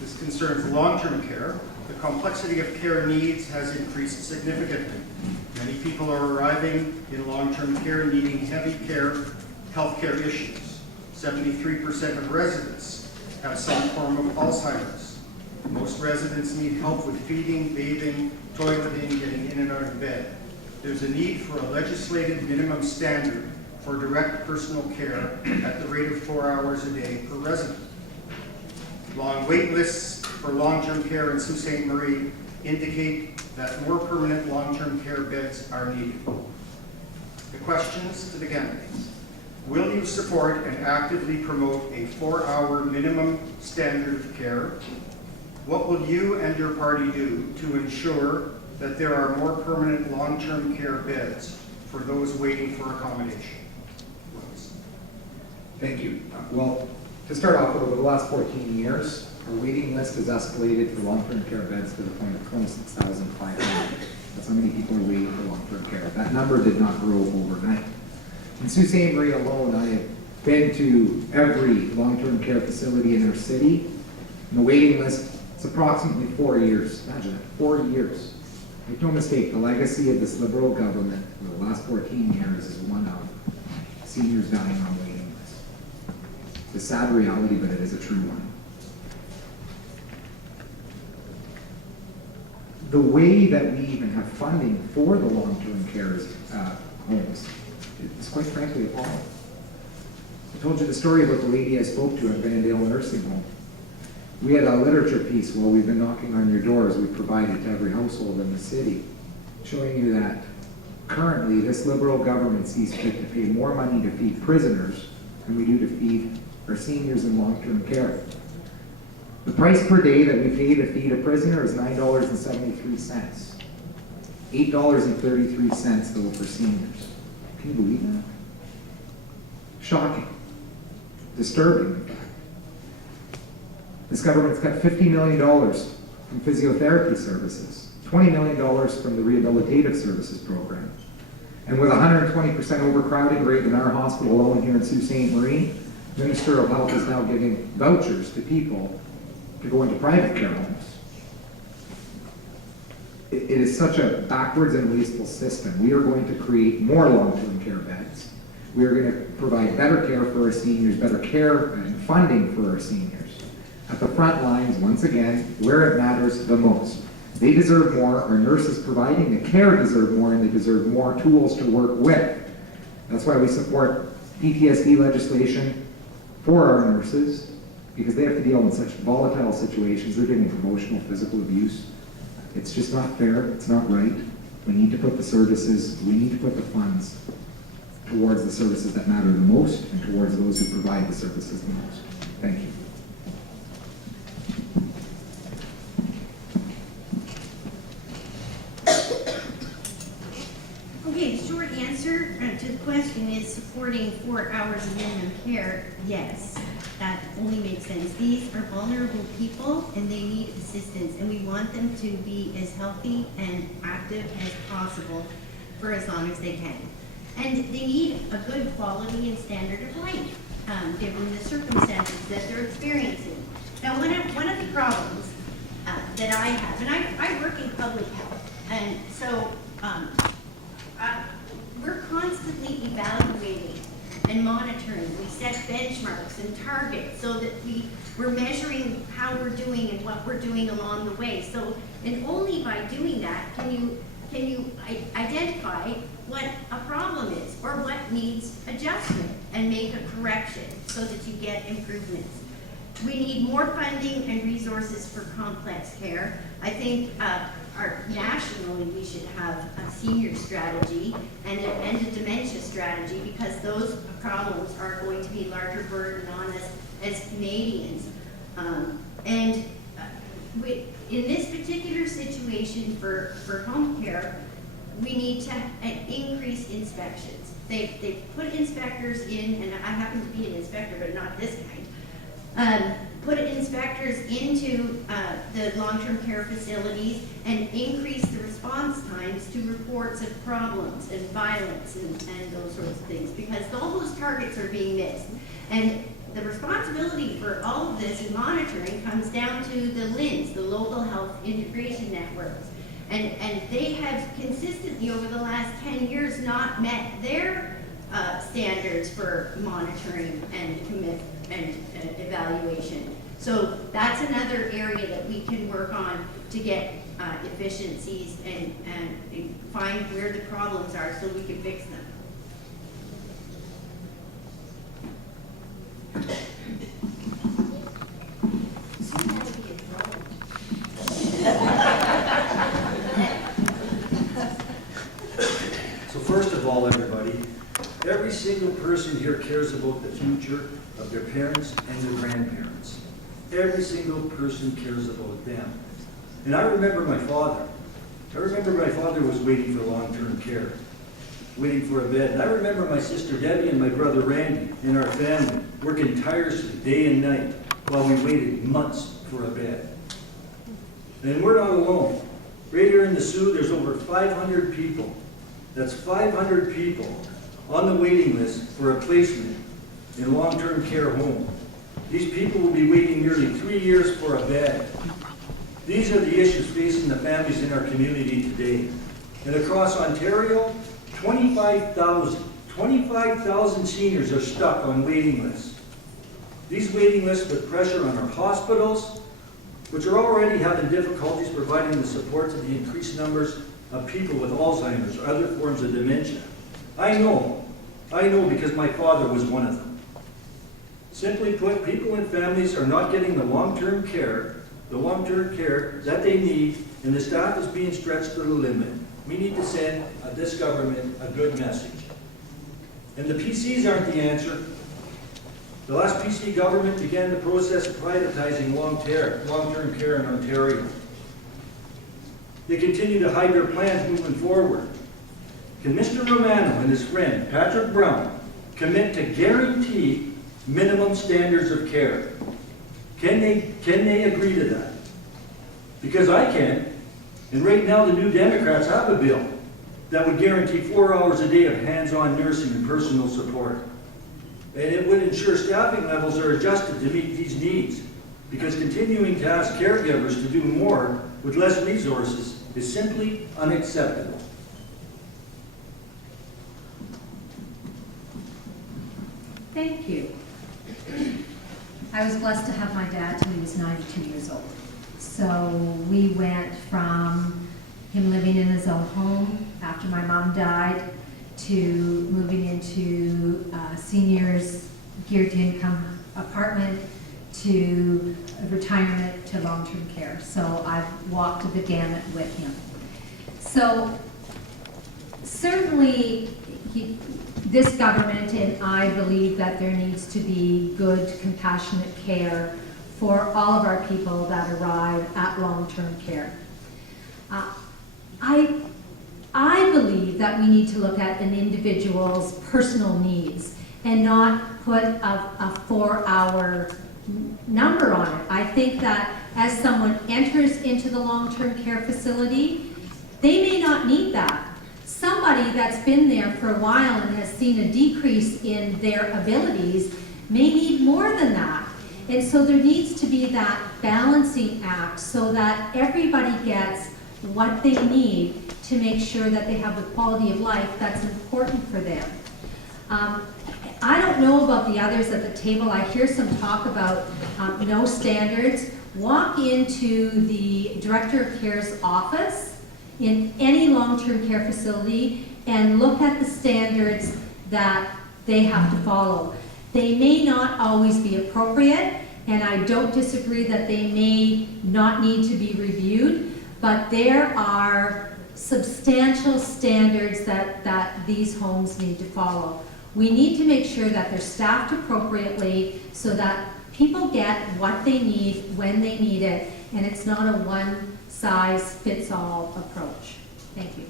This concerns long-term care. The complexity of care needs has increased significantly. Many people are arriving in long-term care needing heavy care, healthcare issues. 73% of residents have some form of Alzheimer's. Most residents need help with feeding, bathing, toileting, getting in and out of bed. There's a need for a legislated minimum standard for direct personal care at the rate of 4 hours a day per resident. Long wait lists for long-term care in Sault Ste. Marie indicate that more permanent long-term care beds are needed. The questions to the candidates. Will you support and actively promote a 4-hour minimum standard of care? What will you and your party do to ensure that there are more permanent long-term care beds for those waiting for accommodation? Thank you. Well, to start off with, over the last 14 years, our waiting list has escalated for long-term care beds to the point of 26,500. That's how many people are waiting for long-term care. That number did not grow overnight. In Sault Ste. Marie alone, I have been to every long-term care facility in our city, and the waiting list is approximately 4 years. Imagine that, 4 years. Make no mistake, the legacy of this Liberal government for the last 14 years is one of seniors dying on waiting lists. It's a sad reality, but it is a true one. The way that we even have funding for the long-term care homes is quite frankly appalling. I told you the story about the lady I spoke to at Vandale Nursing Home. We had a literature piece while we've been knocking on your doors we provided to every household in the city, showing you that currently this Liberal government sees fit to pay more money to feed prisoners than we do to feed our seniors in long-term care. The price per day that we pay to feed a prisoner is $9.73. $8.33 though for seniors. Can you believe that? Shocking. Disturbing, in fact. This government's cut $50 million from physiotherapy services, $20 million from the rehabilitative services program. And with a 120% overcrowding rate in our hospital alone here in Sault Ste. Marie, the Minister of Health is now giving vouchers to people to go into private care homes. It is such a backwards and wasteful system. We are going to create more long-term care beds. We are going to provide better care for our seniors, better care and funding for our seniors. At the front lines, once again, where it matters the most. They deserve more, our nurses providing the care deserve more, and they deserve more tools to work with. That's why we support PTSD legislation for our nurses, because they have to deal in such volatile situations. They're getting emotional, physical abuse. It's just not fair, it's not right. We need to put the services, we need to put the funds towards the services that matter the most and towards those who provide the services the most. Thank you. Okay, the short answer to the question is supporting 4 hours of minimum care. Yes, that only makes sense. These are vulnerable people and they need assistance, and we want them to be as healthy and active as possible for as long as they can. And they need a good quality and standard of life, given the circumstances that they're experiencing. Now, one of the problems that I have, and I work in public health, and so we're constantly evaluating and monitoring. We set benchmarks and targets so that we're measuring how we're doing and what we're doing along the way. So, and only by doing that can you identify what a problem is or what needs adjustment and make a correction so that you get improvements. We need more funding and resources for complex care. I think nationally we should have a senior strategy and a dementia strategy, because those problems are going to be a larger burden on us as Canadians. In this particular situation for home care, we need to increase inspections. They've put inspectors in, and I happen to be an inspector, but not this kind. Put inspectors into the long-term care facilities and increase the response times to reports of problems and violence and those sorts of things, because all those targets are being missed. And the responsibility for all of the governance and monitoring comes down to the LINs, the Local Health Integration Networks. And they have consistently over the last 10 years not met their standards for monitoring and evaluation. So that's another area that we can work on to get efficiencies and find where the problems are so we can fix them. So first of all, everybody, every single person here cares about the future of their parents and their grandparents. Every single person cares about them. And I remember my father. I remember my father was waiting for long-term care, waiting for a bed. And I remember my sister Debbie and my brother Randy and our family working tirelessly day and night while we waited months for a bed. And we're not alone. Right here in the Sault, there's over 500 people. That's 500 people on the waiting list for a placement in long-term care home. These people will be waiting nearly 3 years for a bed. These are the issues facing the families in our community today. And across Ontario, 25,000 seniors are stuck on waiting lists. These waiting lists put pressure on our hospitals, which are already having difficulties providing the support to the increased numbers of people with Alzheimer's or other forms of dementia. I know because my father was one of them. Simply put, people and families are not getting the long-term care that they need, and the staff is being stretched to the limit. We need to send this government a good message. And the PCs aren't the answer. The last PC government began the process of privatizing long-term care in Ontario. They continue to hide their plans moving forward. Can Mr. Romano and his friend, Patrick Brown, commit to guarantee minimum standards of care? Can they agree to that? Because I can. And right now the New Democrats have a bill that would guarantee 4 hours a day of hands-on nursing and personal support. And it would ensure staffing levels are adjusted to meet these needs, because continuing to ask caregivers to do more with less resources is simply unacceptable. Thank you. I was blessed to have my dad till he was 92 years old. So we went from him living in his own home after my mom died to moving into seniors geared to income apartment to retirement to long-term care. So I've walked the gamut with him. So certainly this government and I believe that there needs to be good, compassionate care for all of our people that arrive at long-term care. I believe that we need to look at an individual's personal needs and not put a 4-hour number on it. I think that as someone enters into the long-term care facility, they may not need that. Somebody that's been there for a while and has seen a decrease in their abilities may need more than that. And so there needs to be that balancing act so that everybody gets what they need to make sure that they have the quality of life that's important for them. I don't know about the others at the table. I hear some talk about no standards. Walk into the Director of Care's office in any long-term care facility and look at the standards that they have to follow. They may not always be appropriate, and I don't disagree that they may not need to be reviewed, but there are substantial standards that these homes need to follow. We need to make sure that they're staffed appropriately so that people get what they need when they need it, and it's not a one-size-fits-all approach. Thank you.